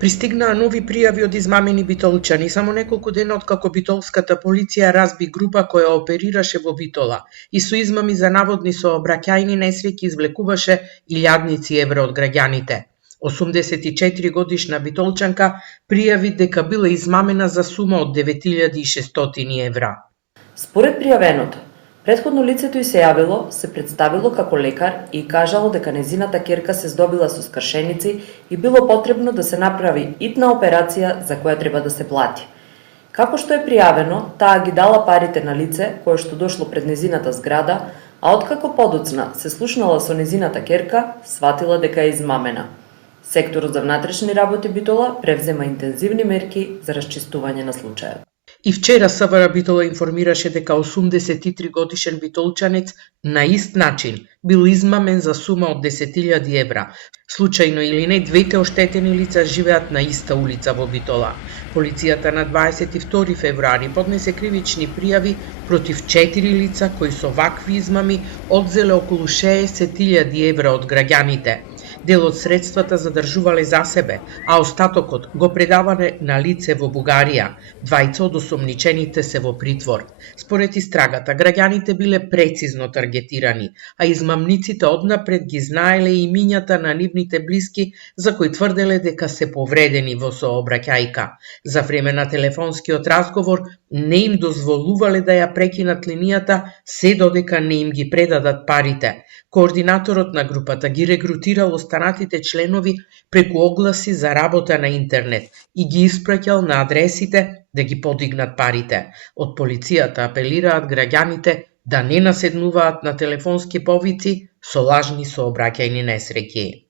Пристигнаа нови пријави од измамени битолчани само неколку дена откако битолската полиција разби група која оперираше во Битола и со измами за наводни сообраќајни несреќи извлекуваше илјадници евра од граѓаните. 84 годишна битолчанка пријави дека била измамена за сума од 9600 евра. Според пријавеното, претходно лицето и се јавило, се представило како лекар и кажало дека незината ќерка се здобила со скршеници и било потребно да се направи итна операција за која треба да се плати. Како што е пријавено, таа ги дала парите на лице кое што дошло пред незината зграда, а откако подоцна се слушнала со незината ќерка, сватила дека е измамена. Секторот за внатрешни работи Битола превзема интензивни мерки за расчистување на случајот. И вчера СВР Битола информираше дека 83 годишен битолчанец на ист начин бил измамен за сума од 10.000 евра. Случајно или не, двете оштетени лица живеат на иста улица во Битола. Полицијата на 22 февруари поднесе кривични пријави против 4 лица кои со вакви измами одзеле околу 60.000 евра од граѓаните. Дел од средствата задржувале за себе, а остатокот го предавале на лице во Бугарија. Двајца од осомничените се во притвор. Според истрагата, граѓаните биле прецизно таргетирани, а измамниците однапред ги знаеле имињата на нивните блиски за кои тврделе дека се повредени во сообраќајка. За време на телефонскиот разговор не им дозволувале да ја прекинат линијата се додека не им ги предадат парите. Координаторот на групата ги регрутирал останатите членови преку огласи за работа на интернет и ги испраќал на адресите да ги подигнат парите. Од полицијата апелираат граѓаните да не наседнуваат на телефонски повици со лажни сообраќајни несреќи.